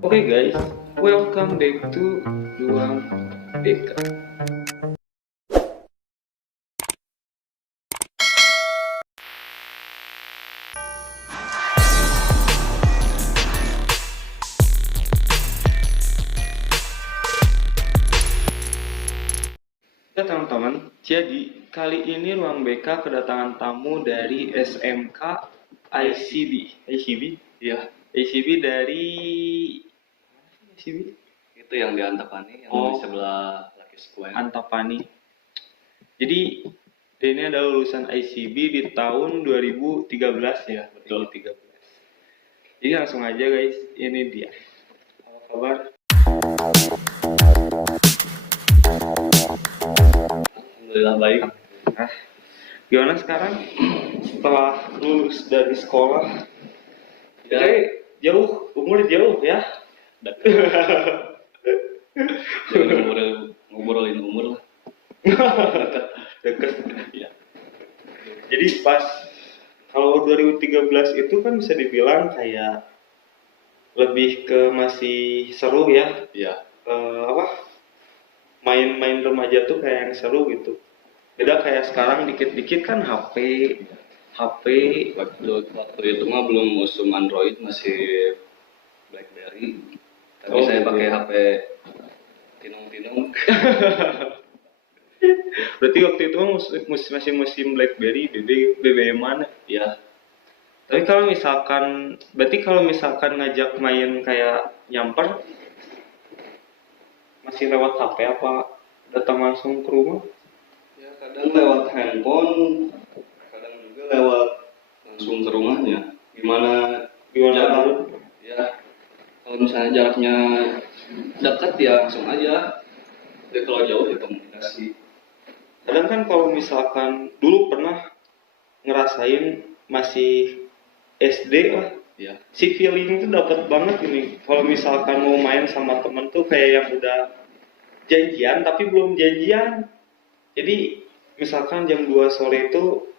Oke guys, welcome back to Ruang BK. Ya teman-teman, jadi kali ini Ruang BK kedatangan tamu dari SMK ICB. ICB? Ya, ICB dari ICB? Itu yang di Antapani, yang di sebelah Lucky Square. Antapani. Jadi ini ada lulusan ICB di tahun 2013 ya, betul 2013. Jadi langsung aja guys, ini dia. Apa kabar? Alhamdulillah baik. Nah, gimana sekarang setelah lulus dari sekolah? Ya, Jauh, umur jauh ya. jangan ngobrolin umur lah. Deket. Ya. Jadi pas kalau 2013 itu kan bisa dibilang kayak lebih ke masih seru ya. Iya. Main-main remaja tuh kayak yang seru gitu. Beda kayak sekarang dikit-dikit kan HP. Waktu itu mah belum musim Android, masih BlackBerry. Tapi saya pakai HP Tinong. Berarti waktu itu masih musim BlackBerry, BBM mana? Ya. Tapi kalau misalkan ngajak main kayak nyamper, masih lewat HP apa datang langsung ke rumah? Ya, kadang lewat handphone, kadang juga lewat langsung ke rumahnya. Gimana jarak? Ya, kalau misalnya jaraknya dekat ya langsung aja. Tapi kalau jauh ya komunikasi. Kadang kan kalau misalkan dulu pernah ngerasain masih SD lah, ya. Si feeling itu dapat banget ini. Kalau misalkan mau main sama temen tuh kayak yang udah janjian tapi belum janjian. Jadi misalkan jam 2 sore itu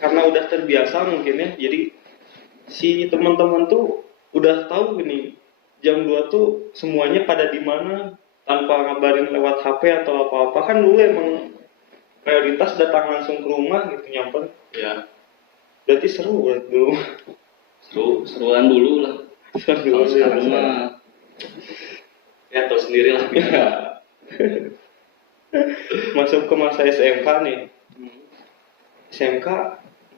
karena udah terbiasa mungkin ya. Jadi si teman-teman tuh udah tahu gini jam 2 tuh semuanya pada di mana tanpa ngabarin lewat HP atau apa-apa. Kan dulu emang prioritas datang langsung ke rumah gitu nyamper. Ya. Berarti seru banget dulu. Seruan dulu lah. Kalau sekarang mah ya tahu sendiri lah. Masuk ke masa SMK nih. SMK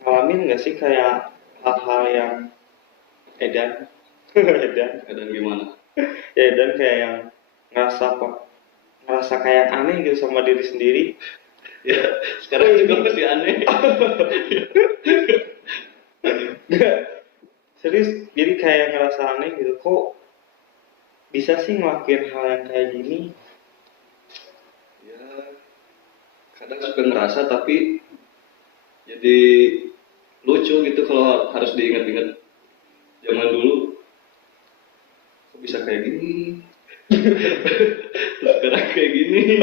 ngalamin nggak sih kayak hal-hal yang edan? Edan gimana? Edan kayak yang ngerasa kayak aneh gitu sama diri sendiri. Ya, sekarang juga masih aneh. Serius, jadi kayak ngerasa aneh gitu. Kok bisa sih ngelakuin hal yang kayak gini? Ya, kadang suka ngerasa tapi jadi lucu gitu kalau harus diingat-ingat zaman dulu. Kok bisa kayak gini? Sekarang kayak gini.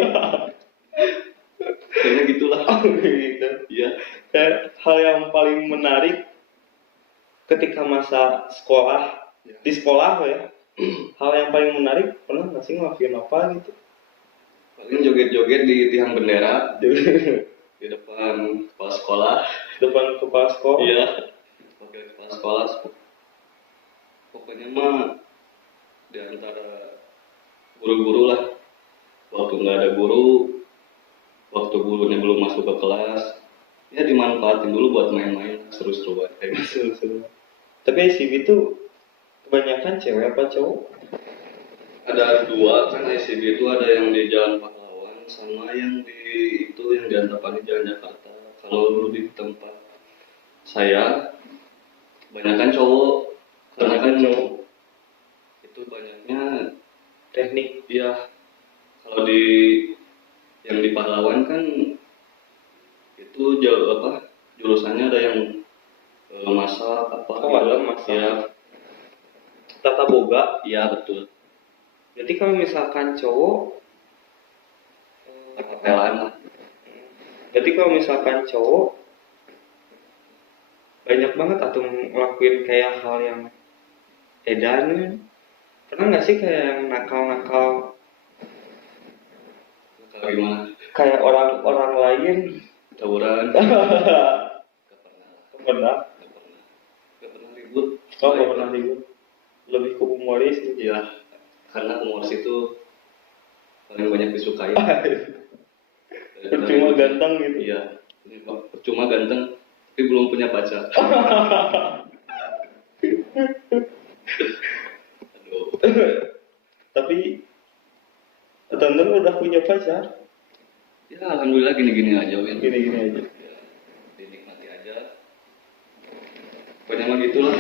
Kayaknya gitulah. Gitu. Iya. Kayak hal yang paling menarik ketika masa sekolah, ya. Di sekolah ya. Hal yang paling menarik pernah nggak sih ngelakuin apa gitu? Paling joget-joget di tiang bendera di depan kepala sekolah. Depan kepala sekolah? Iya. Wakil kepala sekolah. Pokoknya mah di antara guru-guru lah. Waktu nggak ada guru, waktu gurunya belum masuk ke kelas, ya dimanfaatin dulu buat main-main seru-seruan kayak gitu. Seru-seru. Tapi ICB itu kebanyakan cewek apa cowok? Ada dua kan ICB itu, ada yang di Jalan Pahlawan sama yang di Antapani Jalan Jakarta. Kalau dulu di tempat saya kebanyakan cowok, karena kan itu banyaknya teknik. Ya, kalau yang di Pahlawan kan itu jurusannya ada yang masak apa ada masak. Ya, Tata boga. Ya betul. Jadi kalau misalkan cowok perhotelan lah. Jadi kalau misalkan cowok banyak banget atau ngelakuin kayak hal yang edan Pernah nggak sih kayak yang nakal-nakal Kalau gimana? kayak orang-orang lain? Tawuran? Gak Pernah. Gak pernah ribut. Oh, nggak pernah ribut. Lebih ke humoris gitu. Iya, karena humoris itu paling banyak disukai. Percuma ganteng gitu. Iya, percuma ganteng, tapi belum punya pacar. Aduh, Tapi Tonton udah punya pacar. ya alhamdulillah gini-gini aja, Win. Gini-gini aja. Ya, dinikmati aja. Pokoknya mah gitulah.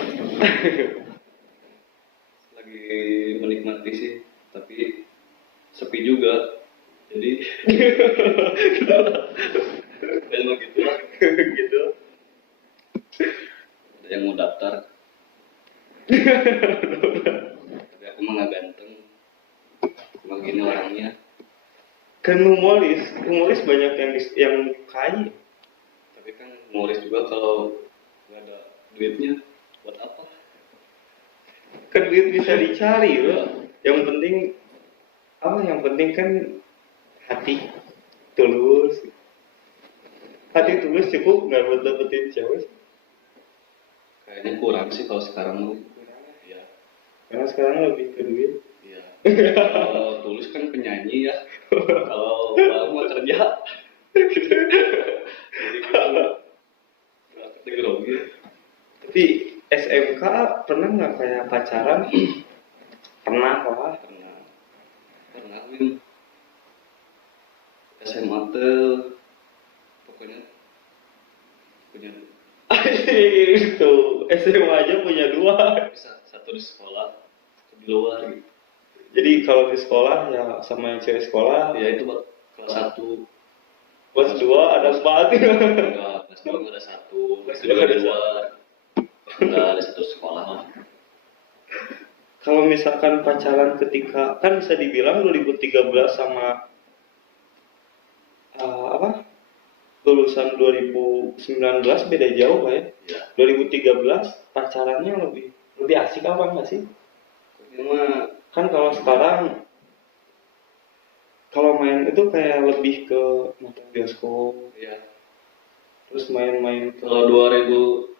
Lagi menikmati sih, tapi sepi juga. Jadi, pokoknya mah gitulah. Gitu. Ada yang mau daftar, tapi aku mah nggak ganteng. Cuma gini orangnya. Kan humoris banyak yang kaya. Tapi kan humoris juga kalau nggak ada duitnya, buat apa? Kan duit bisa dicari loh. Yang penting apa? Yang penting kan hati tulus. Hati tulus cukup nggak buat dapetin cewek. Kayaknya kurang sih kalau sekarang mah. Iya, Karena sekarang lebih ke duit. iya. Kalau tulus kan penyanyi ya. Kalau baru mah kerja. Jadi gitu. Grogi. Tapi SMK pernah nggak kayak pacaran? Pernah lah. Pernah Win. SMA tuh pokoknya punya Itu SMA aja punya dua. bisa satu di sekolah, satu di luar gitu. Jadi kalau di sekolah ya sama yang cewek sekolah. Ya itu buat kelas 1. Kelas 2 ada 4. Enggak, kelas 2 ada satu, kelas 2 ada 2. Enggak ada satu sekolah lah. Kalau misalkan pacaran ketika kan bisa dibilang 2013 sama apa? Lulusan 2019 beda jauh Pak ya. Ya, 2013 pacarannya lebih asik apa enggak sih? cuma Kan kalau sekarang kalau main itu kayak lebih ke nonton bioskop, ya terus main-main ke kalau 2013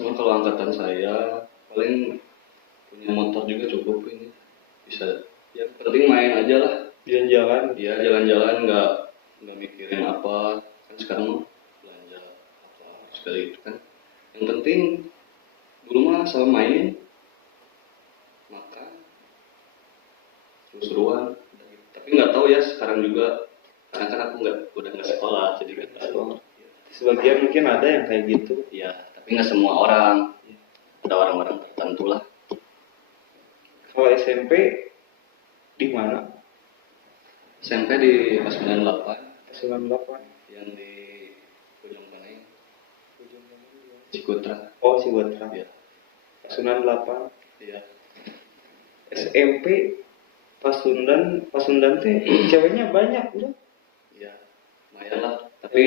mah kalau angkatan saya paling punya motor juga cukup ini bisa. Ya penting main aja lah. jalan-jalan. Ya jalan-jalan nggak mikirin apa kan sekarang mah belanja apa sekali itu kan. Yang penting dulu mah asal main makan seru-seruan. Tapi nggak tahu ya sekarang juga karena kan aku udah nggak sekolah jadi nggak tahu. Sebagian mungkin ada yang kayak gitu. Ya tapi nggak semua orang, ada orang-orang tertentu lah. Kalau SMP di mana? SMP di kelas 98 98. yang di Ujung Paneng Cikutra. Oh, Cibotra. Ya, 98. iya. SMP Pasundan teh ceweknya banyak udah. Ya, lumayan lah. Tapi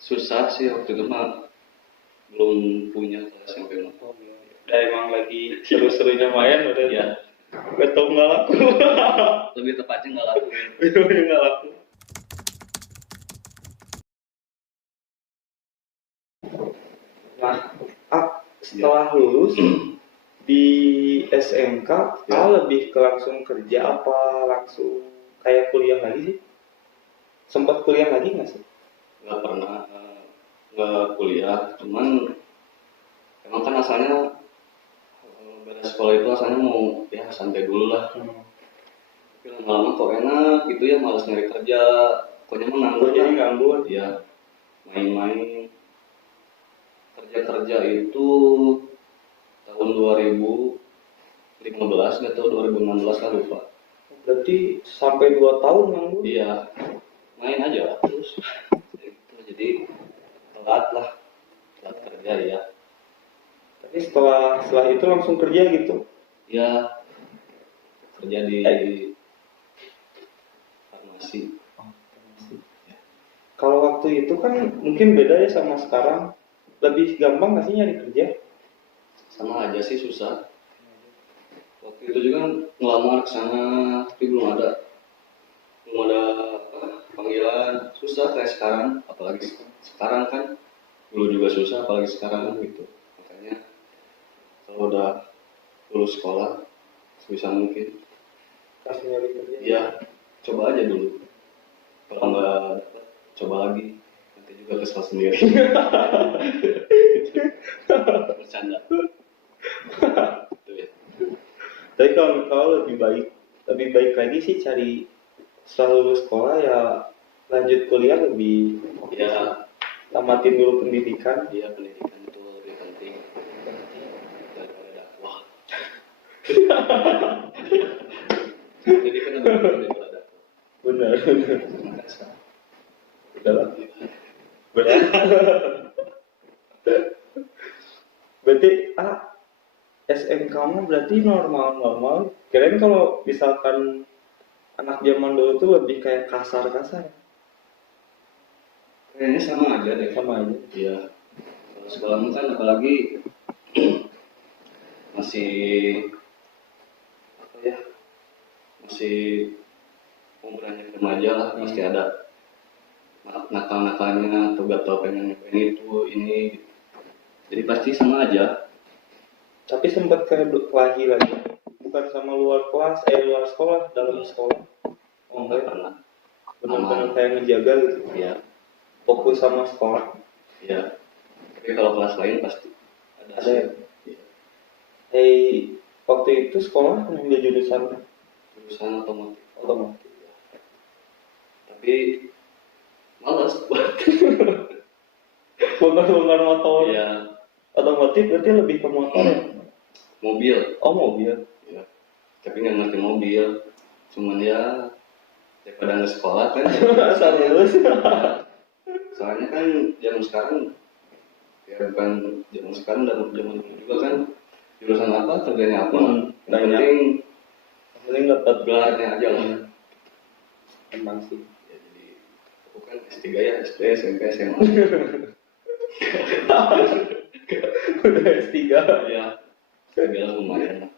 susah sih waktu itu mah belum punya kalau SMP mah. Udah emang lagi seru-serunya main udah. Ya, Betul nggak laku. lebih tepatnya nggak laku. Itu nggak laku. Nah, setelah lulus di SMK, Ya. lebih ke langsung kerja apa langsung kayak kuliah lagi sih? Sempat kuliah lagi nggak sih? Nggak pernah nggak kuliah. Cuman emang kan asalnya beres sekolah itu asalnya mau ya santai dulu lah. Tapi lama-lama kok enak gitu ya, malas nyari kerja. Pokoknya mah nganggur Jadi lah. nganggur. Ya, main-main. Kerja itu tahun 2015 atau 2016 lah lupa. Berarti sampai 2 tahun nganggur. Iya, main aja terus. Jadi telat lah, telat kerja ya. Tapi setelah itu langsung kerja gitu. Ya, kerja di farmasi. Kalau waktu itu kan mungkin beda ya sama sekarang. Lebih gampang nggak sih nyari kerja? sama aja sih susah. Waktu itu juga ngelamar ke sana tapi belum ada apa, panggilan. Susah kayak sekarang, apalagi sekarang kan, dulu juga susah apalagi sekarang gitu. Makanya kalau udah lulus sekolah sebisa mungkin Kasih nyari kerja. ya coba aja dulu, kalau nggak dapat coba lagi, nanti juga kesal sendiri. Bercanda itu ya. Tapi kalau lebih baik lagi sih cari setelah lulus sekolah ya lanjut kuliah, lebih Ya, tamatin dulu pendidikan. dia pendidikan itu lebih penting daripada dakwah. Pendidikan lebih penting daripada dakwah. Benar. Makanya sekarang Udah lah. Benar. Berarti SMK kamu berarti normal. Kirain kalau misalkan anak zaman dulu tuh lebih kayak kasar-kasar. kayaknya sama aja deh. Sama aja. Iya. Kalau sekolah kan apalagi masih apa ya? Masih umurnya remaja lah, pasti ada nakal-nakalnya atau gatal pengen itu ini gitu. Jadi pasti sama aja. Tapi sempat kayak lagi bukan sama luar sekolah, dalam sekolah. Oh Nggak enggak, pernah. benar-benar kayak ngejaga gitu. Ya, Fokus sama sekolah. ya. Tapi kalau kelas lain pasti ada Ada ya? sih. Hey, waktu itu sekolah ngambil jurusan Jurusan otomotif. tapi malas buat. Bukan motor. Ya, Otomotif berarti lebih ke motor ya? mobil. Oh mobil. Ya. Tapi nggak ngerti mobil. Cuman ya daripada nggak sekolah kan. Asal lulus. Soalnya kan zaman sekarang ya bukan zaman sekarang dan zaman dulu juga kan, jurusan apa kerjanya apa, yang banyak. penting Paling dapat gelarnya aja lah. emang sih. Ya, jadi aku kan S3 ya, SD, SMP, SMA. Udah S3. Ya, segala lumayan lah.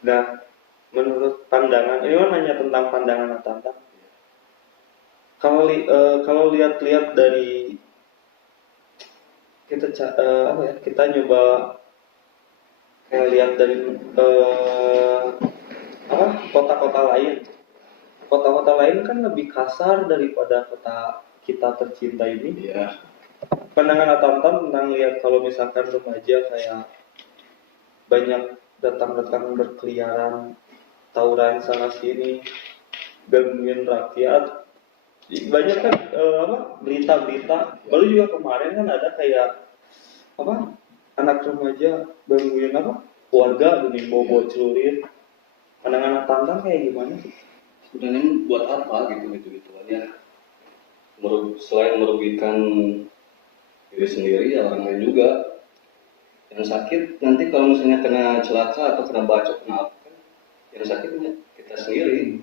Nah, menurut pandangan, ini kan nanya tentang pandangan Tantang. Kalau lihat-lihat dari kita nyoba kayak lihat dari kota-kota lain. Kota-kota lain kan lebih kasar daripada kota kita tercinta ini. Iya, Pandangan Tantang tentang lihat kalau misalkan remaja kayak banyak datang-datang berkeliaran, tawuran sana sini, gangguin rakyat. Banyak kan berita-berita. Baru juga kemarin kan ada kayak anak remaja gangguin warga demi bawa celurit. Pandangan Tantang kayak gimana sih? sebenarnya buat apa gitu-gituan ya. Selain merugikan diri sendiri ya orang lain juga. Yang sakit nanti kalau misalnya kena celaka atau kena bacok, kena apa kan, yang sakitnya kita sendiri.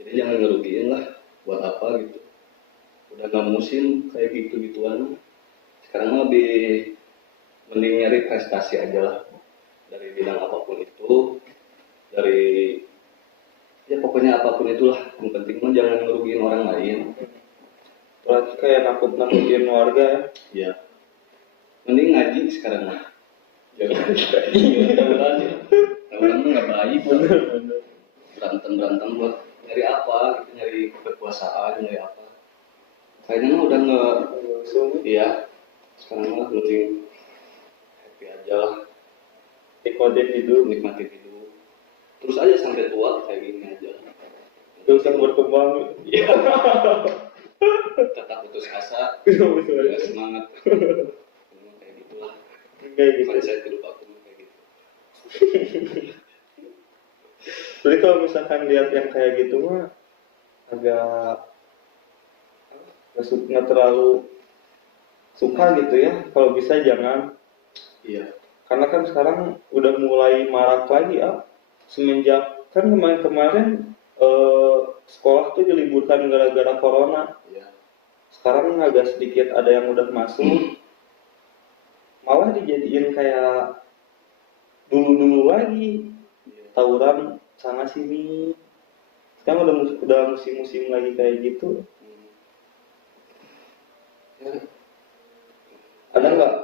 Jadi jangan ngerugiin lah, buat apa gitu. Udah nggak musim kayak gitu-gituan. Sekarang lebih mending nyari prestasi aja lah, dari bidang apapun itu, dari ya pokoknya apapun itulah. Yang penting mah jangan ngerugiin orang lain. Berarti kayak nakut-nakutin warga ya? Ya, mending ngaji sekarang lah. Jangan tawuran ya. Tawuran mah nggak baik. Bener. Berantem buat nyari apa gitu, nyari kekuasaan, nyari apa. Kayaknya mah udah nggak. Iya, sekarang mah lebih happy aja lah. Nikmatin hidup. Nikmatin hidup. Terus aja sampai tua kayak gini aja. Terus yang berkembang. Iya. Tetap putus asa, nggak semangat. Kayak gitulah. Kayak gitu. Mindset hidup aku kayak gitu. Jadi kalau misalkan lihat yang kayak gitu mah agak nggak terlalu suka gitu ya. Kalau bisa jangan. Iya. Karena kan sekarang udah mulai marak lagi semenjak kan kemarin sekolah tuh diliburkan gara-gara corona. Iya. Sekarang agak sedikit ada yang udah masuk, malah bikin kayak dulu lagi, tawuran sana sini. Sekarang udah musim-musim lagi kayak gitu. Ada nggak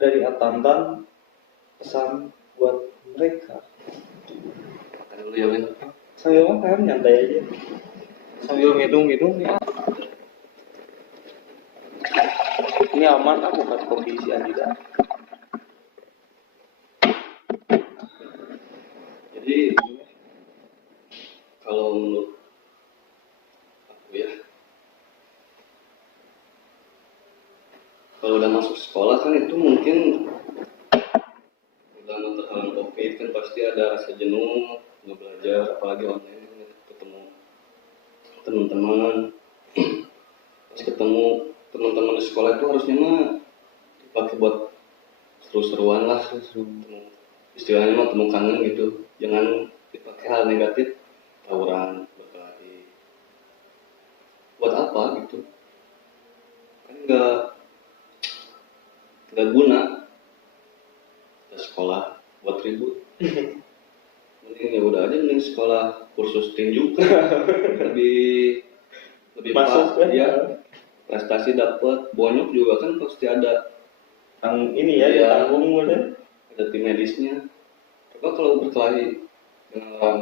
dari Atantan pesan buat mereka? Makan dulu ya, Win. Sambil makan nyantai aja, sambil ngidung ya. Ini aman, aku bukan kopi si Andida. Jadi kalau menurut aku ya, kalau udah masuk sekolah kan itu mungkin udah terhalang COVID kan pasti ada rasa jenuh nggak belajar, apalagi online kan, ketemu teman-teman. Pas ketemu teman-teman di sekolah itu harusnya mah dipakai buat seru-seruan lah, istilahnya mah temu kangen gitu, jangan dipakai hal negatif, tawuran, berkelahi. Buat apa gitu, kan nggak guna kita sekolah buat ribut. Mending ya udah aja, mending sekolah kursus tinju kan lebih Masuk pas kan? ya, prestasi dapat, bonyok juga kan pasti ada Ini ya, Iya. ditanggung udah. ada tim medisnya. Coba kalau berkelahi dengan orang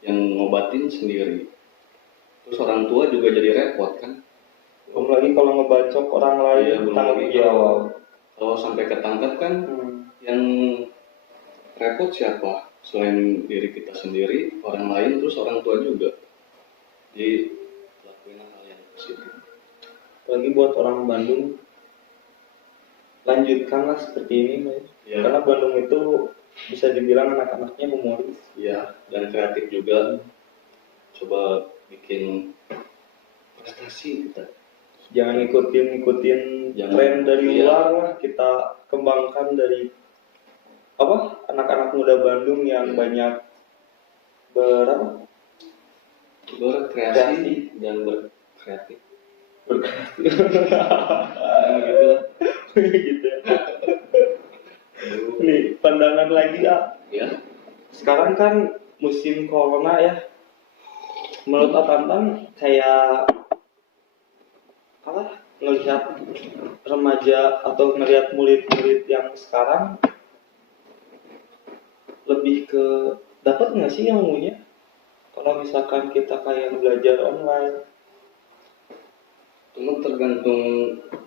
yang ngobatin sendiri, terus orang tua juga jadi repot kan. Belum lagi kalau ngebacok orang Iya, lain, belum tanggung lagi jawab. kalau sampai ketangkap kan yang repot siapa selain diri kita sendiri, orang lain, terus orang tua juga. Jadi lakuin hal yang positif. Apalagi buat orang Bandung, lanjutkanlah seperti ini, Mas. Ya. Karena Bandung itu bisa dibilang anak-anaknya humoris. Ya, dan kreatif juga. Coba bikin prestasi kita. Jangan ngikutin Jangan, tren dari iya. luar lah, kita kembangkan dari anak-anak muda Bandung yang banyak Berkreasi dan berkreatif. berkreasi. Gitu lah. Gitu ya. Nih pandangan lagi ya. Ya, Sekarang kan musim corona ya. Menurut Atantan kayak ngelihat remaja atau ngelihat murid-murid yang sekarang lebih ke dapat nggak sih ilmunya kalau misalkan kita kayak belajar online? cuma tergantung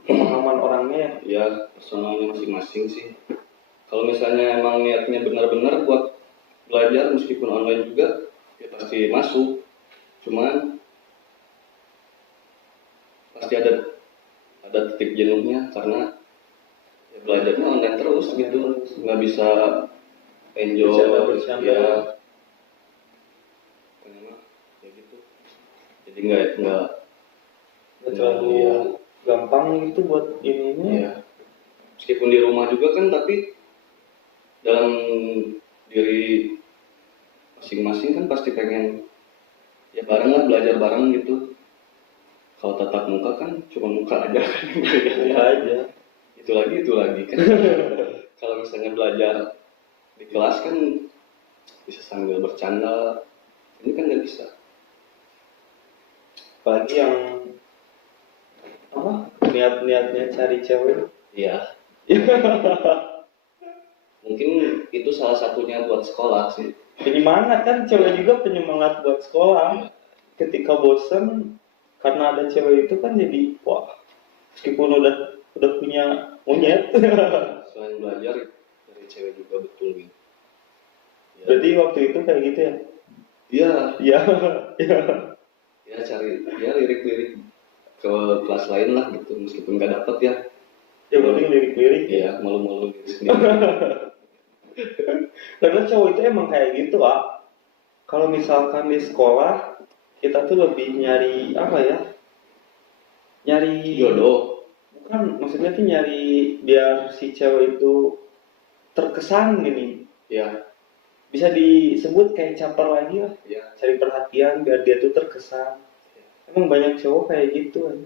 Pengalaman orangnya ya. ya personalnya masing-masing sih. Kalau misalnya emang niatnya benar-benar buat belajar meskipun online juga, ya pasti masuk. Cuman pasti ada titik jenuhnya karena ya belajarnya online terus gitu, nggak bisa enjoy Bercanda. ya. Pokoknya mah ya gitu. Jadi nggak terlalu Iya. gampang gitu buat ininya. ya. Meskipun di rumah juga kan, tapi dalam diri masing-masing kan pasti pengen ya bareng lah, belajar bareng gitu. Kalau tatap muka kan cuma muka aja kan. Ya aja. itu lagi kan. Kalau misalnya belajar di kelas kan bisa sambil bercanda, ini kan nggak bisa. Apalagi yang niat-niatnya cari cewek. Iya. Mungkin itu salah satunya buat sekolah sih. Penyemangat kan, cewek juga penyemangat buat sekolah. Ketika bosen karena ada cewek itu kan jadi wah, meskipun udah punya monyet. Selain belajar dari cewek juga betul gitu. Ya. Berarti waktu itu kayak gitu ya? Iya. Iya. Iya. Ya cari ya lirik-lirik ke kelas lain lah gitu, meskipun nggak dapet ya. Ya penting lirik-lirik. Iya, malu-malu diri sendiri. Karena cowok itu emang kayak gitu, Pak. Kalau misalkan di sekolah kita tuh lebih nyari apa ya? Nyari Jodoh. bukan, maksudnya tuh nyari biar si cewek itu terkesan gini. Ya, Bisa disebut kayak caper lagi lah. ya, Cari perhatian biar dia tuh terkesan. Emang banyak cowok kayak gitu kan.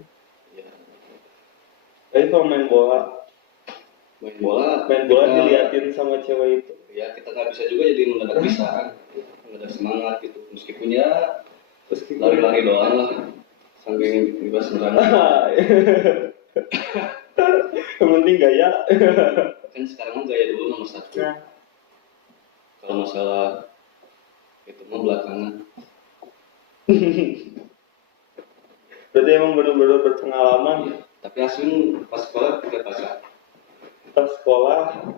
ya. Tapi kalau main bola main bola Main bola diliatin sama cewek itu. ya kita nggak bisa juga jadi mendadak bisa, mendadak semangat gitu, meskipun ya lari-lari doang lah sambil bebas menerangkan. Yang penting gaya. Kan sekarang mah gaya dulu nomor satu, kalau masalah itu mah belakangan. Berarti emang benar-benar berpengalaman. Tapi Asun pas sekolah tidak pacar. Pas sekolah,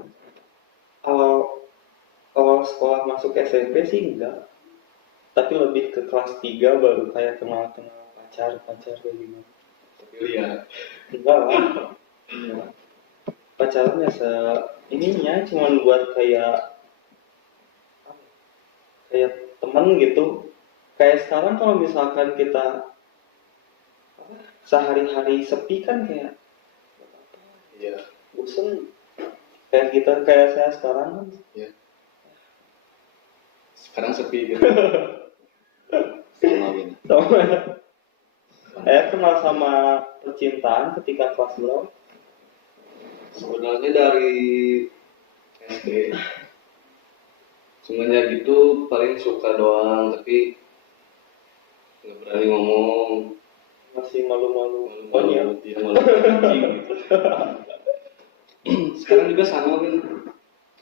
awal sekolah masuk SMP sih enggak, tapi lebih ke kelas 3 baru kayak kenal-kenal pacar kayak gimana. Tapi lihat Enggak lah. Enggak. Pacaran ya ininya cuman buat kayak temen gitu. Kayak sekarang kalau misalkan kita sehari-hari sepi kan kayak iya bosen. Kayak saya sekarang kan. ya sekarang sepi gitu. Sama gini. Saya kenal sama percintaan ketika kelas berapa? Sebenarnya dari SD sebenarnya gitu paling suka doang, tapi nggak berani ngomong, Masih malu-malu. malu ya malu anjing gitu. Sekarang juga sama kan,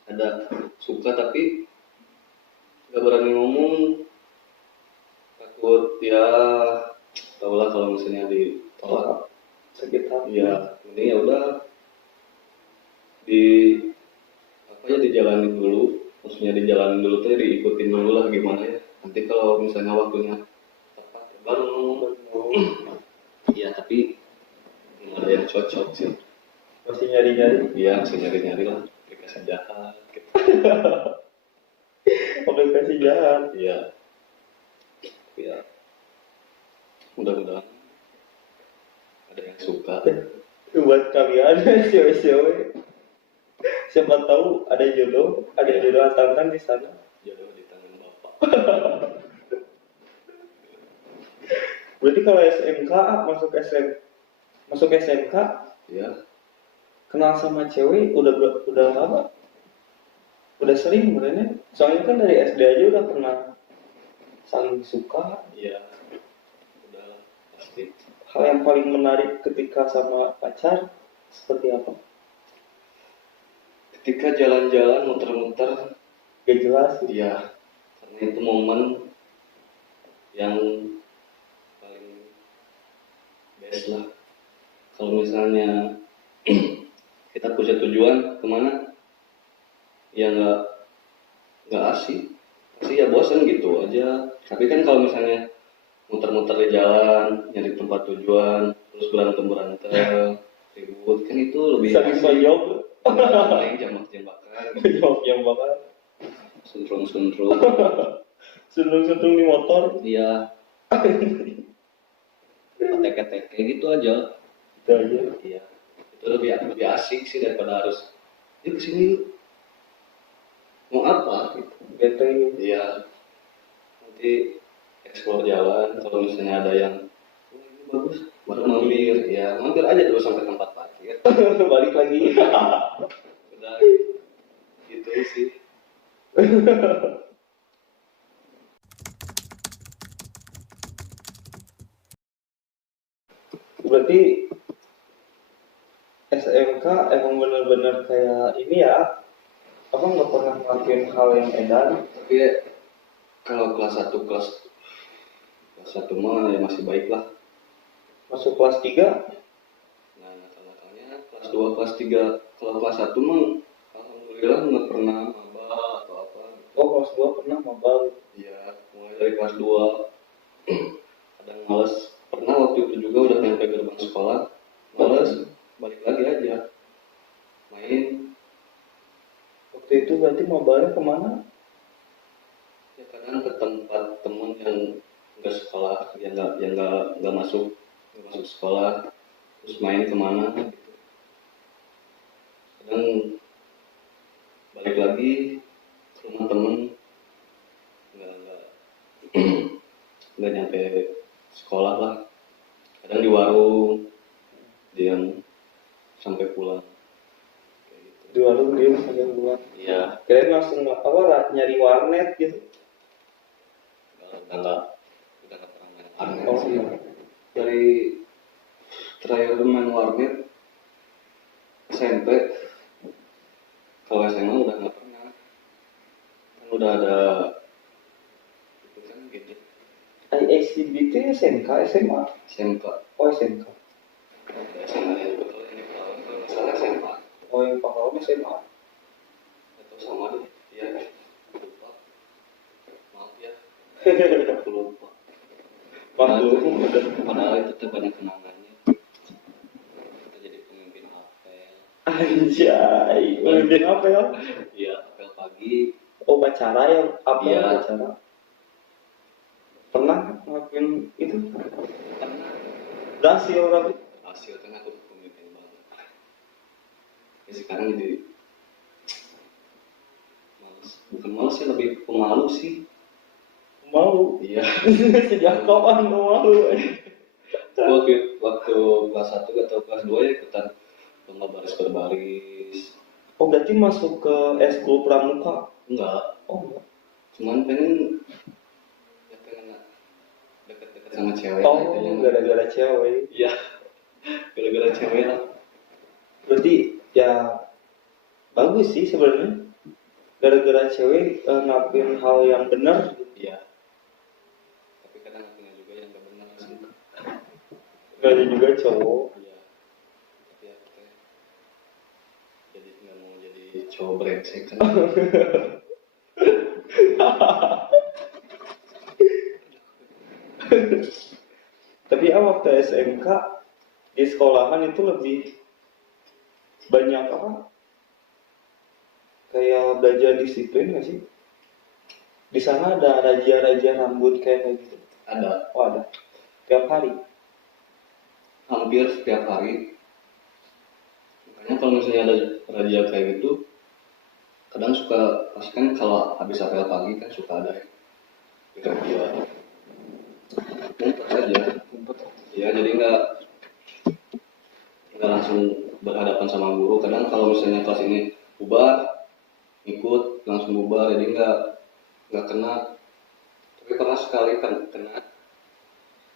ada suka tapi nggak berani ngomong, takut ya tau lah kalau misalnya ditolak Sakit hati. ya ini ya udah di apa ya dijalanin dulu, maksudnya dijalanin dulu tuh diikutin dulu lah gimana ya, nanti kalau misalnya waktunya tepat ya baru ngomong. Iya tapi nggak ada yang cocok sih. Masih nyari-nyari. Iya masih nyari-nyari lah aplikasi jahat gitu. Aplikasi jahat. Iya ya mudah-mudahan ada yang suka. Buat kalian cewek-cewek, siapa tahu ada jodoh tantan di sana. Jodoh di tangan bapak. Berarti kalau SMK masuk SMK Ya kenal sama cewek udah apa? Udah sering sebenarnya. Soalnya kan dari SD aja udah pernah saling suka. iya udah pasti. Hal yang paling menarik ketika sama pacar seperti apa? Ketika jalan-jalan muter-muter Gak jelas. iya karena itu momen yang paling best lah. Kalau misalnya kita punya tujuan kemana ya nggak asik ya bosan gitu aja. Tapi kan kalau misalnya muter-muter di jalan nyari tempat tujuan terus berantem ribut kan itu lebih Bisa jawab. paling jambak-jambakan Jawab yang bakal suntrung-suntrung sentung-sentung di motor. iya teke-teke gitu aja. Itu aja. Iya itu lebih asik sih daripada harus yuk kesini yuk mau apa gitu. Bete gitu. Iya nanti explore jalan, kalau misalnya ada yang oh, ini bagus baru mampir ya mampir aja dulu sampai tempat parkir. Balik lagi. Udah gitu sih. Berarti SMK emang bener-bener kayak ini ya, apa nggak pernah ngelakuin hal yang edan. Tapi ya, kalau kelas 1 mah ya masih baik lah. Masuk kelas 3 Nah nakal-nakalnya kelas 2 kelas 3. Kalau kelas 1 mah alhamdulillah nggak pernah maba atau apa. oh kelas 2 pernah mabal. Ya mulai dari kelas 2 kadang males, pernah waktu itu juga udah nyampe gerbang sekolah males balik lagi aja main. Waktu itu berarti mabalnya kemana? Ya kadang ke tempat temen yang nggak sekolah, yang nggak masuk sekolah, terus main kemana gitu. Kadang balik lagi ke rumah temen, nggak nggak nyampe sekolah lah. Kadang di warung diam sampai pulang kayak gitu. Di warung dia agak luar. Iya, Kirain langsung nyari warnet gitu. udah nggak pernah main warnet Oh sih. iya. Dari terakhir main warnet SMP, kalau SMA udah nggak pernah. Kan udah ada itu kan gitu. IXCB itu SMK, SMA. SMK. Oh SMK. SMA yang betul ini kalau misalnya SMA Oh yang Pahlawan SMA. atau sama deh. Iya, lupa. Maaf ya, aku lupa. Padahal itu tuh banyak kenangannya. Kita jadi pemimpin apel. Anjay, pemimpin apa ya? Iya, apel pagi. Oh Bacara ya, apa Iya. Bacara? Pernah ngelakuin itu? Karena Berhasil tapi hasil kan aku pemimpin banget. Ya sekarang jadi males. Bukan males sih, lebih pemalu sih. malu. Iya. Sejak kapan gak malu? Waktu kelas 1 atau kelas 2 ya ikutan lomba baris berbaris. Oh berarti masuk ke eskul pramuka? Enggak, Oh enggak. cuman pengen deket-deket sama cewek. Oh kayaknya. gara-gara cewek. Iya, gara-gara cewek lah. Berarti ya bagus sih sebenarnya. Gara-gara cewek ngelakuin hal yang benar. Iya, tapi kadang akunya juga yang gak benar sih. Gak ada juga cowok. Iya, tapi aku teh jadi nggak mau jadi cowok brengsek kan. Tapi ya waktu SMK di sekolahan itu lebih banyak apa? Kayak belajar disiplin nggak sih? Di sana ada razia-razia rambut kayak gitu. Ada, Oh ada. Tiap hari. hampir setiap hari. Makanya kalau misalnya ada razia kayak gitu, kadang suka pasti kan kalau habis apel pagi kan suka ada razia. Ngumpet aja. Ya jadi nggak langsung berhadapan sama guru. Kadang kalau misalnya kelas ini bubar, ikut langsung bubar, jadi nggak kena. Tapi pernah sekali kan kena,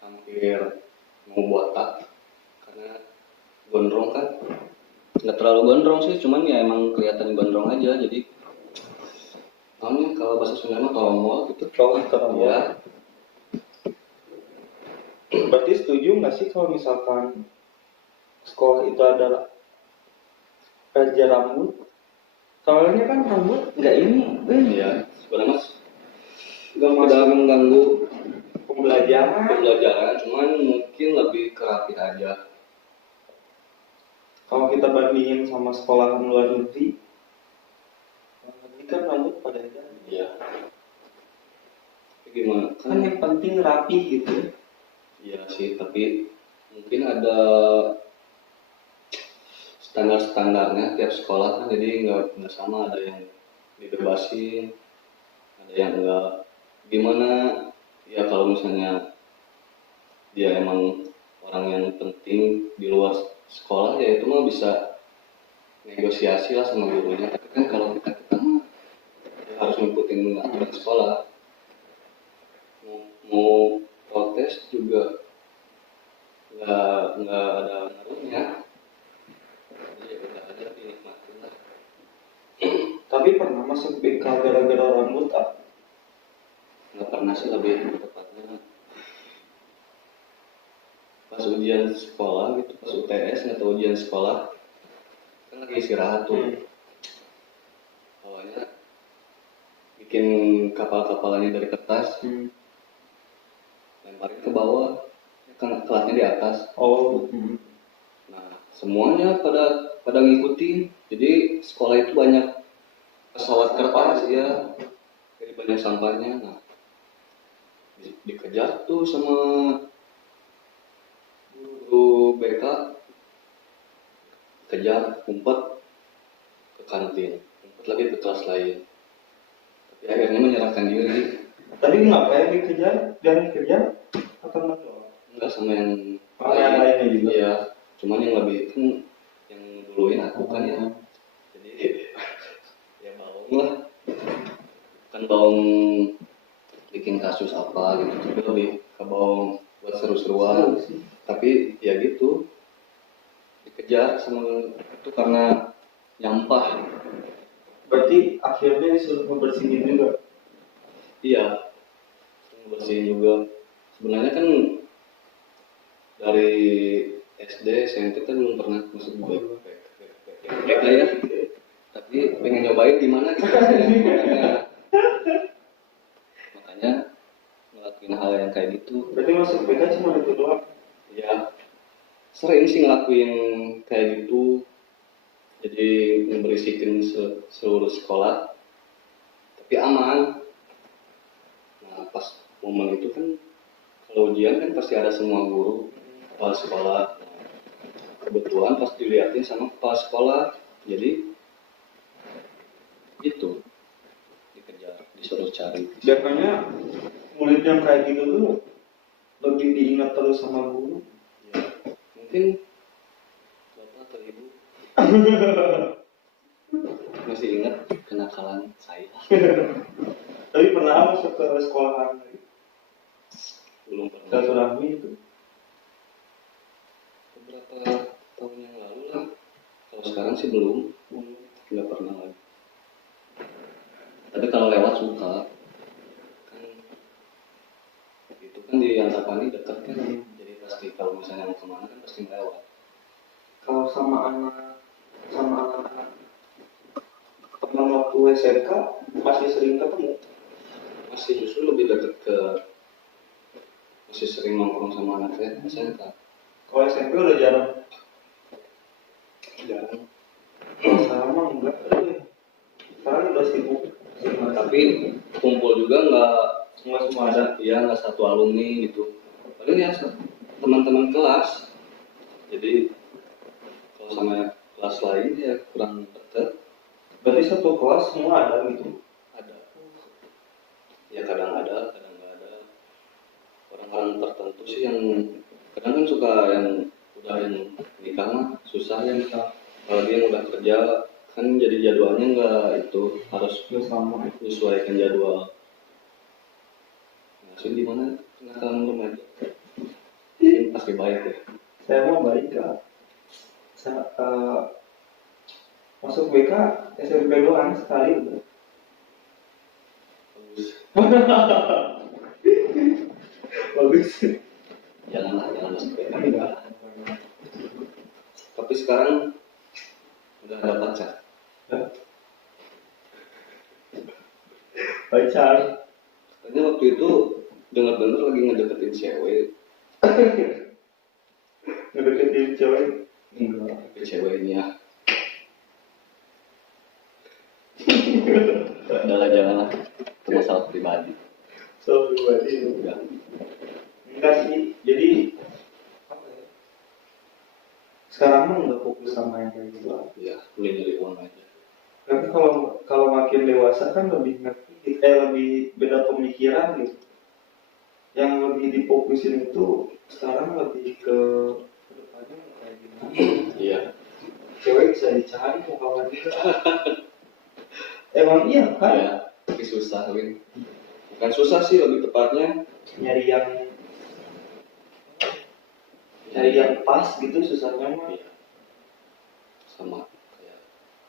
hampir mau botak karena gondrong kan. Nggak terlalu gondrong sih, cuman ya emang kelihatan gondrong aja. Jadi namanya kalau bahasa Sunda mah tolongol gitu. Kalau Ya, berarti setuju nggak sih kalau misalkan sekolah itu adalah razia rambut? Soalnya kan rambut nggak ini, ya sebenarnya tidak mengganggu pembelajaran, cuman mungkin lebih ke rapi aja. Kalau kita bandingin sama sekolah luar negeri kan rambut pada jalan. Iya. Tapi gimana? Kan yang penting rapi gitu. Iya sih, tapi mungkin ada standar-standarnya tiap sekolah kan, jadi nggak sama. Ada yang dibebasin, ada yang enggak. Gimana? Ya kalau misalnya dia emang orang yang penting di luar sekolah, ya itu mah bisa negosiasi lah sama gurunya. Tapi kan kalau kita mah harus ngikutin aturan sekolah. Mau protes juga nggak ada ngaruhnya. Jadi ya udah aja dinikmatin lah. Tapi pernah masuk BK gara-gara rambut tak? Nggak pernah sih, lebih tepatnya pas ujian sekolah gitu, pas UTS atau ujian sekolah kan lagi istirahat tuh. Awalnya bikin kapal-kapalannya dari kertas, lemparin ke bawah, kan kelasnya di atas. Oh. Nah semuanya pada ngikutin, jadi sekolah itu banyak pesawat kertas ya, jadi banyak sampahnya. Nah dikejar tuh sama guru BK, kejar, umpet ke kantin, umpet lagi ke kelas lain. Tapi akhirnya menyerahkan diri. Tadi ngapain dikejar? Dan dikejar? Atau enggak? Enggak sama yang Lainnya juga. Iya, cuman yang lebih kan yang duluin aku kan ya. Jadi bukan bohong bikin kasus apa gitu, tapi lebih ke bohong buat seru-seruan. Tapi ya gitu, dikejar sama itu karena nyampah. Berarti akhirnya disuruh ngebersihin juga. Iya, bersihin juga. Sebenarnya kan dari SD SMP kan belum pernah masuk BK ya, tapi pengen nyobain gimana gitu. Makanya ngelakuin hal yang kayak gitu. Berarti masuk BK cuma itu doang. Ya sering sih ngelakuin kayak gitu, jadi ngeberisihin seluruh sekolah tapi aman. Nah pas momen itu kan kalau ujian kan pasti ada semua guru, kepala sekolah. Kebetulan pas dilihatin sama kepala sekolah, jadi itu dikejar, disuruh cari. Biasanya murid yang kayak gitu tuh lebih diingat terus sama guru. Ya, mungkin bapak atau ibu masih ingat kenakalan saya. Tapi pernah masuk ke sekolahan Belum pernah. silaturahmi itu. Beberapa tahun yang lalu lah. Kalau sekarang sih belum, nggak pernah lagi. Tapi kalau lewat suka, kan itu kan di Antapani dekat kan, jadi pasti kalau misalnya mau kemana kan pasti lewat. Kalau sama anak teman waktu SMK masih sering ketemu. Masih justru lebih dekat ke, masih sering nongkrong sama anak saya SMK. Kalau SMP udah jarang. Kalau sekarang mah enggak. Sekarang udah sibuk. Tapi kumpul juga Nggak semua ada. ya nggak satu alumni gitu. Paling ya teman-teman kelas. Jadi kalau sama kelas lain ya kurang dekat. Berarti satu kelas semua ada gitu. Ada. Ya kadang ada, kadang nggak ada. Orang-orang tertentu sih yang kadang kan suka yang udah yang nikah mah susah ya nikah. Kalau dia yang udah kerja kan jadi jadwalnya nggak itu, harus Sama. menyesuaikan jadwal. Nah, di mana kenakalan lu aja? Ini pasti baik ya. Saya mau baik Kak. Masuk BK SMP doang sekali udah. Bagus. Jangan masuk BK. Tapi sekarang udah ada pacar. Pacar. Katanya waktu itu dengar-dengar lagi ngedeketin cewek. Ngedeketin cewek. Enggak. Ke ceweknya. Jangan-jangan itu masalah pribadi. So pribadi. Udah. Enggak sih. Jadi apa ya? Sekarang mah udah fokus sama yang kayak gitu. Ya, boleh nyari uang aja. Tapi kalau makin dewasa kan lebih ngerti, lebih beda pemikiran gitu. Yang lebih difokusin itu sekarang lebih ke depannya kayak gimana. Iya. Cewek bisa dicari mau kawan kita. Emang iya kan? Ya, tapi susah Win. Bukan susah sih, lebih tepatnya Nyari yang pas gitu susahnya mah. iya. Sama kayak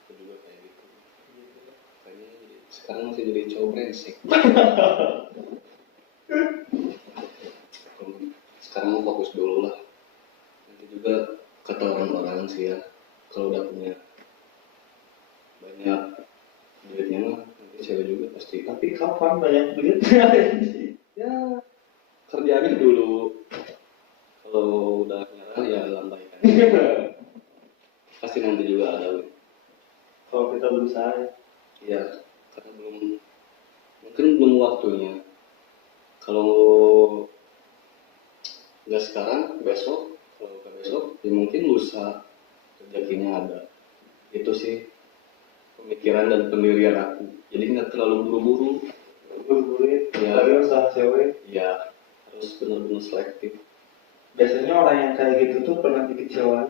aku juga kayak gitu. Kayaknya sekarang masih jadi cowok brengsek. Sekarang mau fokus dulu lah. Nanti juga kata orang-orang sih ya, kalau udah punya banyak duitnya mah nanti cewek juga pasti. Tapi kapan banyak duit? Ya kerja aja dulu. Kalau udah nyerah ya lambaikan. Pasti nanti juga ada. Win. Kalau kita berusaha ya. Iya, karena mungkin belum waktunya. Kalau nggak sekarang, besok. Kalau nggak besok, ya mungkin lusa rezekinya ada. Itu sih pemikiran dan pendirian aku. Jadi nggak terlalu buru-buru. Buru-buru Ya. tapi usaha cewek. Ya harus benar-benar selektif. Biasanya orang yang kayak gitu tuh pernah dikecewain.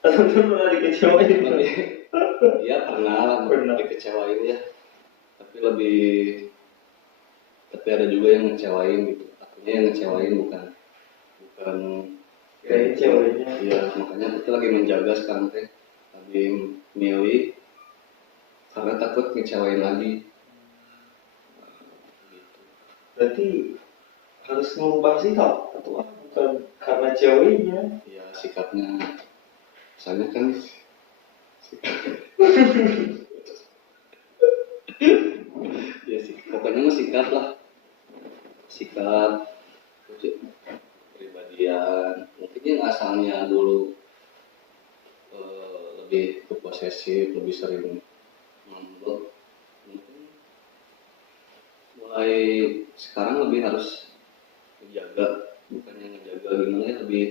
Atau pernah dikecewain. Iya pernah Pernah. dikecewain ya. tapi lebih, tapi ada juga yang ngecewain gitu. Akunya yang ngecewain, bukan bukan Kayak ceweknya. Iya, makanya kita lagi menjaga sekarang teh, lagi milih karena takut ngecewain lagi gitu. Berarti harus mengubah sikap atau apa? Bukan karena ceweknya. Ya sikapnya, misalnya kan ya sih, pokoknya mah sikap lah, sikap kepribadian. Mungkin yang asalnya dulu lebih ke posesif, lebih sering ngambek, mungkin mulai sekarang lebih harus menjaga, bukannya ngejaga gimana ya, lebih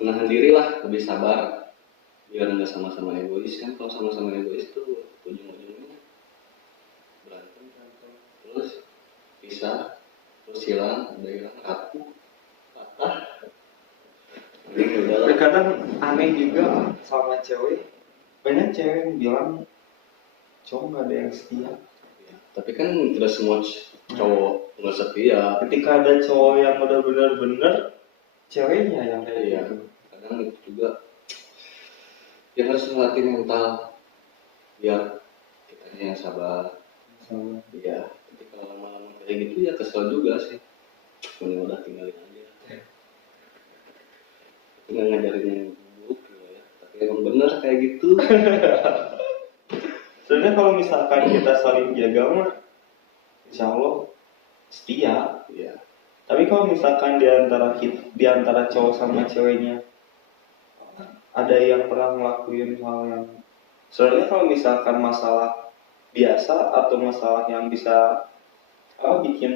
menahan diri lah, lebih sabar biar nggak sama-sama egois. Kan kalau sama-sama egois tuh ujung-ujungnya berantem, terus pisah, terus hilang, udah hilang rapuh, patah. Jadi udah lah. Terkadang aneh juga sama cewek. Banyak cewek yang bilang cowok nggak ada yang setia. Ya, tapi kan tidak semua cowok nggak setia. Ketika ada cowok yang udah bener-bener, ceweknya yang kayak Iya, gitu. kadang itu juga yang harus melatih mental biar kitanya yang sabar. Sama. Iya, tapi kalau lama-lama kayak gitu ya kesel juga sih. Mending udah tinggalin aja. Itu nggak ngajarin yang buruk gitu ya. Tapi emang bener kayak gitu. Sebenarnya kalau misalkan kita saling jaga mah, insya Allah setia. Iya, Tapi kalau misalkan di antara cowok sama ceweknya ada yang pernah ngelakuin hal yang sebenarnya kalau misalkan masalah biasa atau masalah yang bisa bikin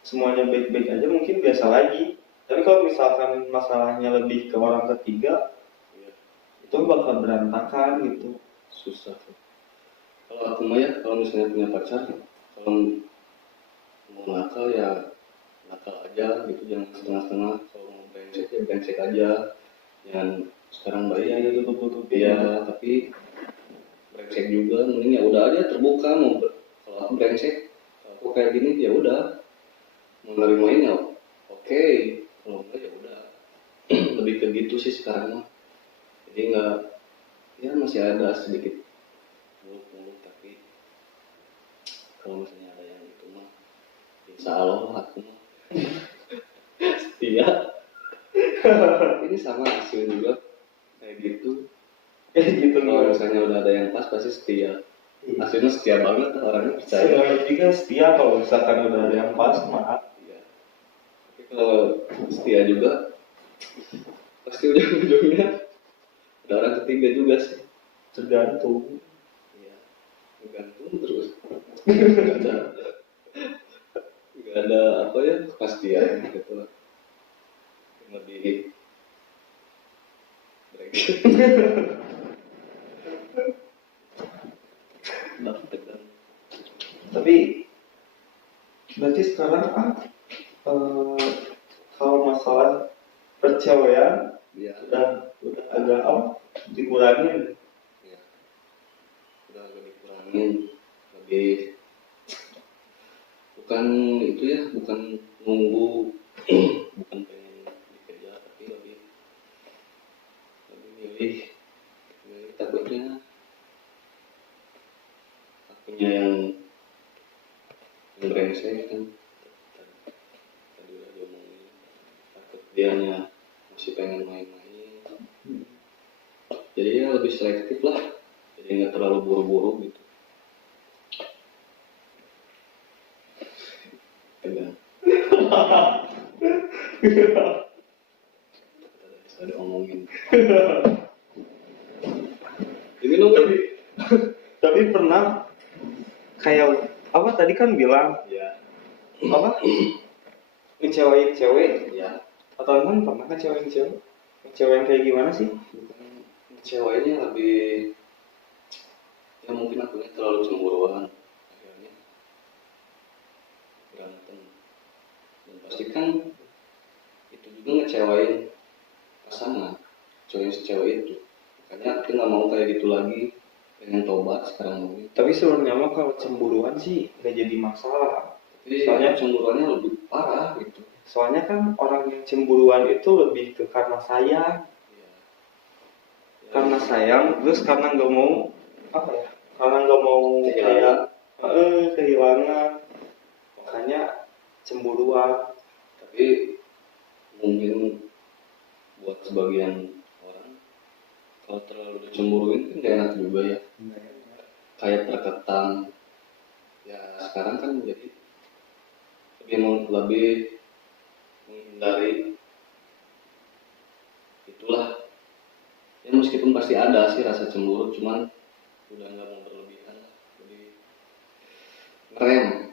semuanya baik-baik aja mungkin biasa lagi. Tapi kalau misalkan masalahnya lebih ke orang ketiga, iya, itu bakal berantakan gitu. susah. Kalau aku mah ya, kalau misalnya punya pacar, kalau mau nakal ya nakal aja gitu, jangan setengah-setengah. Kalau mau brengsek ya brengsek aja, jangan sekarang baik Ya itu tutup-tutup. ya, tapi brengsek juga mending ya udah aja terbuka. Kalau aku brengsek, kalau aku kayak gini ya udah, mau nerimain ya oke, kalau enggak ya udah. Lebih ke gitu sih sekarang mah. Jadi nggak, ya masih ada sedikit muluk-muluk, tapi kalau misalnya ada yang itu mah insya Allah aku mah setia. Ini sama Asyun juga kayak gitu. Gitu Kalau loh. misalnya udah ada yang pas pasti setia. Asyun setia banget orangnya, percaya. Semuanya juga setia kalau misalkan udah ada yang pas maaf. Iya. Tapi kalau setia juga pasti ujung-ujungnya ada orang ketiga juga sih. Tergantung. Iya. Gantung terus. Gak ada apa ya, kepastian gitu lah. Yang lebih brengsek. Tegang. Tapi berarti sekarang kalau masalah percewaan Iya. udah agak dikurangin. Ya, udah agak dikurangin, lebih bukan itu ya, bukan nunggu, bukan pengen dikejar, tapi lebih milih takutnya akunya yang brengsek kan. Tadi udah diomongin, takut dianya masih pengen main-main, jadi ya lebih selektif lah, jadi nggak terlalu buru-buru gitu. Tegang. Kita ada omongin. Ini dong. Tapi pernah kayak apa tadi kan bilang Ya, apa ngecewain cewek ya. atau kan pernah ngecewain cewek? Ngecewain kayak gimana sih? Bukan ngecewainnya, lebih ya mungkin akunya terlalu cemburuan, akhirnya berantem. Dan pasti kan itu juga ngecewain pasangan, cowok si cewek itu. Makanya aku nggak mau kayak gitu lagi, pengen tobat sekarang mungkin. Tapi sebenarnya mah kalau cemburuan sih nggak jadi masalah. Tapi Soalnya cemburuannya lebih parah gitu. Soalnya kan orang yang cemburuan itu lebih ke karena sayang, Iya. karena sayang, terus karena nggak mau apa ya? Karena nggak mau kayak kehilangan, makanya cemburuan. Tapi mungkin buat sebagian orang kalau terlalu dicemburuin kan gak enak juga ya, kayak terkekang ya. Sekarang kan jadi lebih menghindari itulah ya, meskipun pasti ada sih rasa cemburu, cuman udah nggak mau berlebihan lah, lebih ngerem.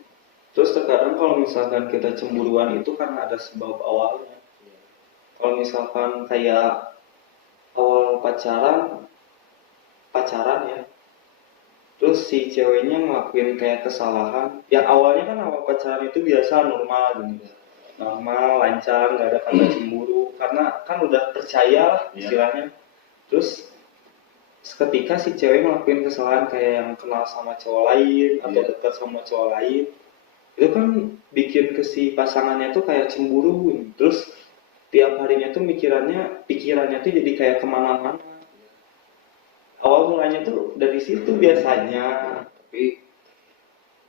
Terus terkadang kalau misalkan kita cemburuan itu karena ada sebab awalnya. Kalau misalkan kayak awal pacaran ya, terus si ceweknya ngelakuin kayak kesalahan. Yang awalnya kan awal pacaran itu biasa normal gitu, normal lancar, nggak ada kata cemburu, karena kan udah percaya lah istilahnya. Terus seketika si cewek ngelakuin kesalahan kayak yang kenal sama cowok lain atau dekat sama cowok lain, itu kan bikin ke si pasangannya tuh kayak cemburu. Terus tiap harinya tuh pikirannya tuh jadi kayak kemana-mana. Awal mulanya tuh dari situ biasanya. Tapi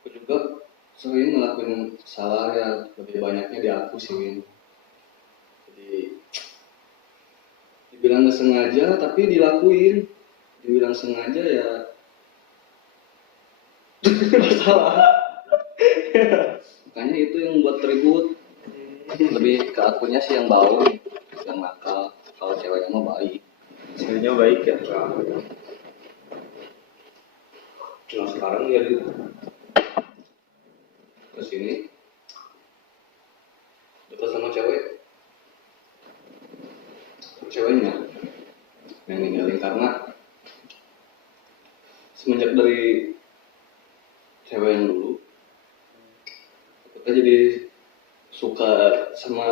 aku juga sering ngelakuin salah yang lebih banyaknya di aku sih, Win. Jadi dibilang nggak sengaja tapi dilakuin, dibilang sengaja ya masalah. Makanya itu yang buat ribut. Lebih ke akunya sih yang bau, yang nakal. Kalau ceweknya mah baik. Ceweknya baik ya. Nah sekarang jadi kesini dekat sama ceweknya yang ninggalin karena semenjak dari cewek yang dulu kita jadi suka sama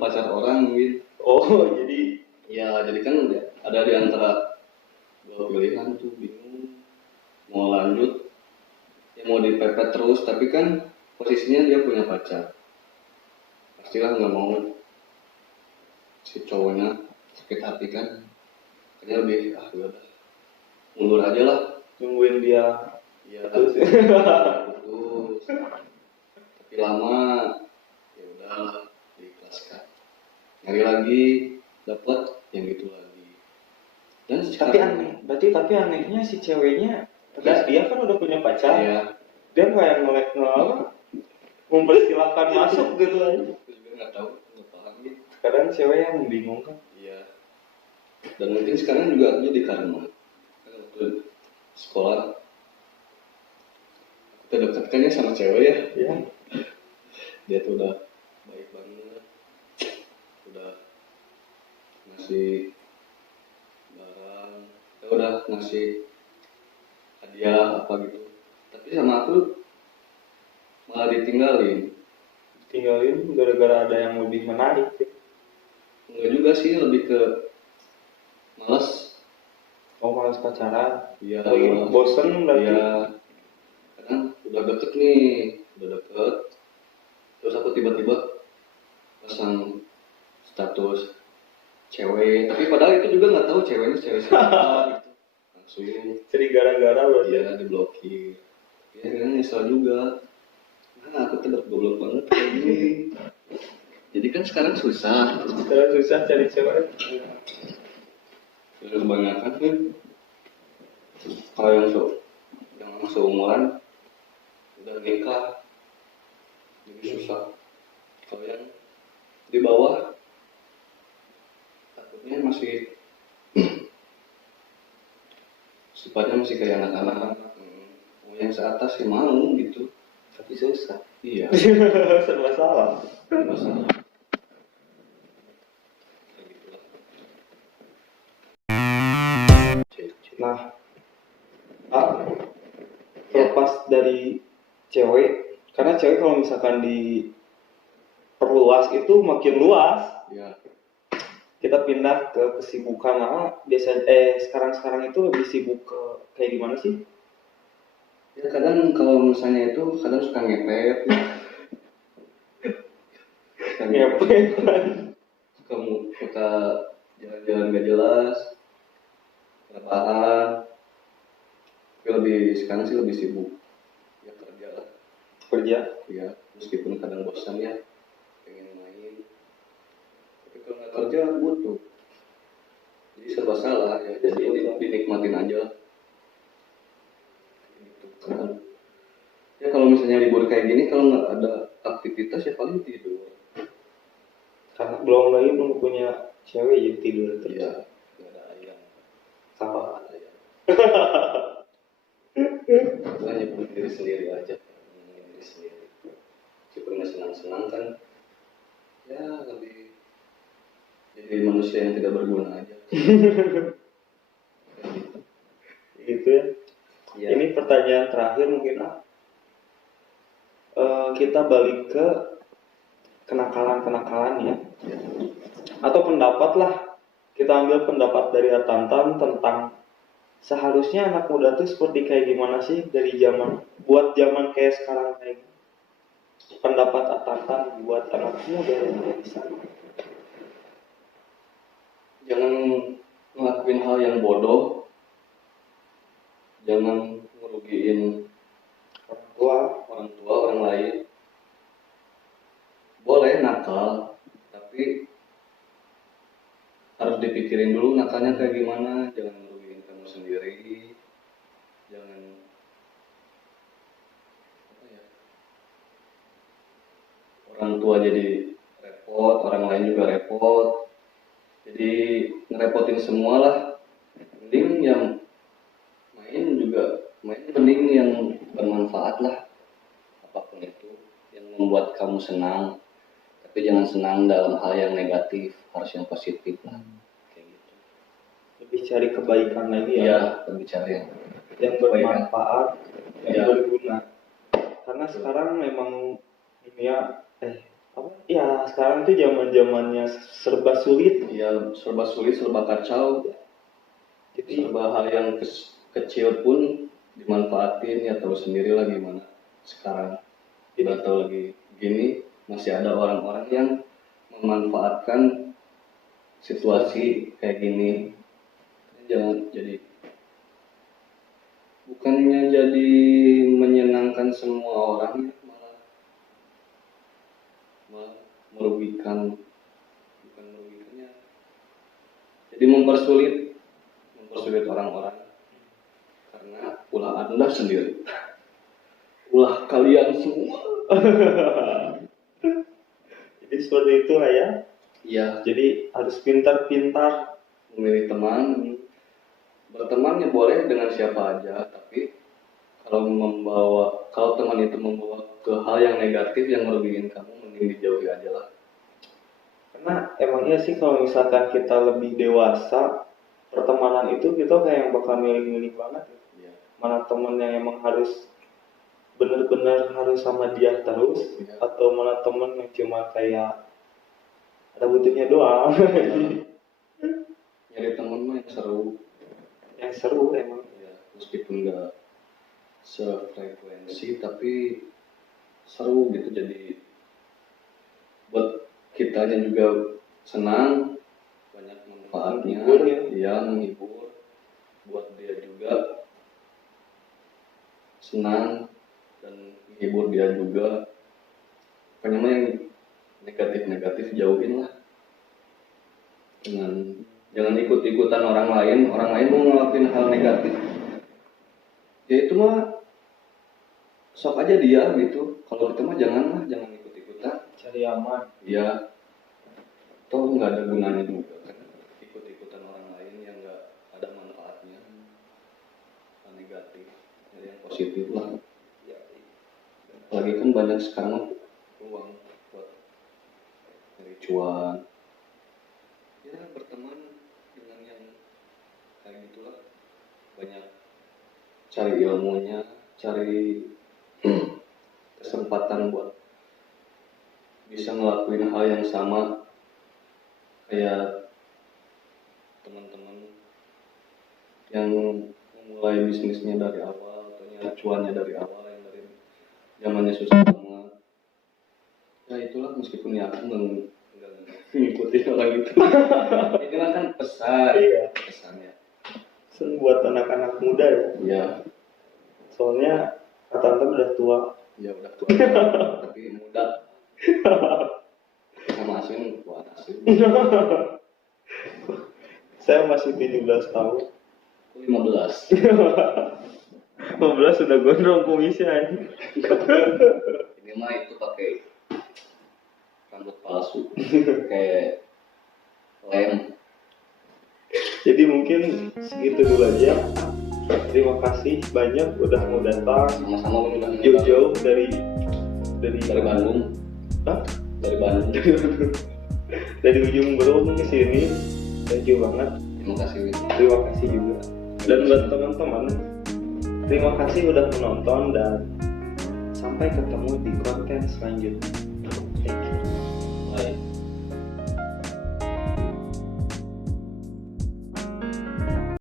pacar orang gitu. Oh jadi Ya jadi kan ada di antara dua pilihan tuh, bingung mau lanjut ya mau dipepet terus, tapi kan posisinya dia punya pacar, pastilah nggak mau si cowoknya sakit hati kan. Kayaknya lebih udah mundur aja lah, nungguin dia. ya Terus putus tapi lama, ya udahlah diikhlaskan, nyari lagi dapat yang gitu lagi. Dan tapi anehnya si ceweknya, dia kan udah punya pacar. Iya. Dia kayak mempersilahkan masuk gitu aja. Aku juga nggak tahu, nggak paham gitu. Kadang cewek yang membingungkan. Iya. Dan mungkin sekarang juga jadi karma. Waktu sekolah kita dekatkannya sama cewek ya. Iya. Dia tuh udah baik banget, udah ngasih barang, udah ngasih hadiah apa gitu. Tapi sama aku malah ditinggalin gara-gara ada yang lebih menarik ya. Enggak juga sih, lebih ke malas. Malas pacaran. Iya, bosen berarti. Iya, karena udah deket nih, terus aku tiba-tiba pasang status cewek, tapi padahal itu juga nggak tahu ceweknya cewek siapa gitu. Langsung Jadi gara-gara berarti. Iya, diblokir. Ya kan nyesel juga. Nah, aku tuh goblok banget kayak gini. Jadi kan sekarang susah cari cewek. Terus kebanyakan kan kalau yang seumuran udah nikah jadi susah. Kalau yang di bawah takutnya masih sifatnya masih kayak anak-anak. Yang seatas sih mau gitu, Tapi susah. iya. Serba salah. Masalah. Nah, terlepas dari cewek, karena cewek kalau misalkan diperluas itu makin luas. Ya. kita pindah ke kesibukan lah. Biasa sekarang itu lebih sibuk ke kayak gimana sih? Ya kadang kalau misalnya itu kadang suka ngepet, suka ngepet, suka jalan-jalan gak jelas, rebahan. Tapi sekarang sih lebih sibuk ya kerja lah. Kerja? Ya meskipun kadang bosan ya, pengen main. Tapi kalau nggak kerja butuh. Jadi serba salah ya. Jadi dinikmatin aja. Gitu kan. Ya kalau misalnya libur kayak gini, kalau nggak ada aktivitas ya paling tidur. Karena belum punya cewek jadi tidur terus. Iya, nggak ada ayam. Sama. Ayam. Hanya buat diri sendiri aja. Diri sendiri. Meskipun nggak senang-senang kan, ya lebih jadi manusia yang tidak berguna aja. Gitu ya. Ya. Ini pertanyaan terakhir mungkin kita balik ke kenakalan ya. Atau pendapat lah, kita ambil pendapat dari Atantan tentang seharusnya anak muda tuh seperti kayak gimana sih dari zaman kayak sekarang kayak gini. Pendapat Atantan buat anak muda yang ada di sana. Jangan ngelakuin hal yang bodoh, jangan ngerugiin orang tua orang lain. Boleh nakal, tapi harus dipikirin dulu nakalnya kayak gimana. Jangan ngerugiin kamu sendiri, jangan orang tua jadi repot, orang lain juga repot. Jadi ngerepotin semua lah. Mending yang main mending yang bermanfaat lah. Apapun itu yang membuat kamu senang. Tapi jangan senang dalam hal yang negatif, harus yang positif lah. Kayak gitu. Lebih cari kebaikan lagi ya. Iya, lebih cari yang bermanfaat, yang berguna. Karena sekarang memang dunia ya sekarang itu zamannya serba sulit. Iya, serba sulit, serba kacau. Jadi serba hal yang kecil pun dimanfaatin, ya tahu sendiri lah gimana sekarang. Kita tahu lagi gini masih ada orang-orang yang memanfaatkan situasi kayak gini. Jangan jadi bukannya jadi menyenangkan semua orang, malah merugikan. Bukan merugikannya, jadi mempersulit orang-orang. Karena ulah Anda sendiri, ulah kalian semua. Jadi seperti itu lah ya. Iya. Jadi harus pintar-pintar memilih teman. Berteman ya boleh dengan siapa aja, tapi kalau teman itu membawa ke hal yang negatif yang merugikan kamu, mending dijauhi aja lah. Karena emangnya sih kalau misalkan kita lebih dewasa, pertemanan itu kita kayak yang bakal milih-milih banget. Ya. Mana teman yang emang harus benar-benar harus sama dia terus, ya. Atau mana teman yang cuma kayak ada butuhnya doang. Nyari teman mah yang seru emang. Ya, meskipun nggak sefrekuensi tapi seru gitu, jadi buat kitanya juga senang, banyak manfaatnya, menghibur, buat dia juga senang dan menghibur dia juga. Pokoknya yang negatif jauhin lah. Jangan ikut-ikutan orang lain mau ngelakuin hal negatif, ya itu mah sok aja dia gitu. Kalau kita mah jangan ikut-ikutan, cari aman. Iya, toh nggak ada gunanya juga kan ikut-ikutan orang lain yang nggak ada manfaatnya. Hal negatif, jadi yang positif lah ya. Apalagi kan banyak sekarang uang buat nyari cuan, ya berteman dengan yang kayak gitulah, banyak cari ilmunya, cari kesempatan buat bisa ngelakuin hal yang sama kayak teman-teman yang memulai bisnisnya dari awal atau nyari cuannya dari awal yang dari zamannya susah banget. Ya itulah, meskipun ya aku nggak ngikutin orang itu. Ini mah kan pesan. Iya. Pesannya. Pesan buat anak-anak muda ya. Ya, Soalnya kata tante udah tua. ya udah tua tapi muda. Sama Asin, buat Asin. Saya masih 17 tahun. Aku 15. 15 sudah gondrong kumisnya. Ini mah itu pakai rambut palsu kayak lem. Jadi mungkin segitu dulu aja. Terima kasih banyak udah mau datang Sama-sama udah jauh-jauh dari Bandung. Hah? Dari Bandung. Dari ujung Berung ke sini. Thank you banget. Terima kasih. Terima kasih juga. Dan buat teman-teman, terima kasih udah menonton dan sampai ketemu di konten selanjutnya. Thank you. Bye.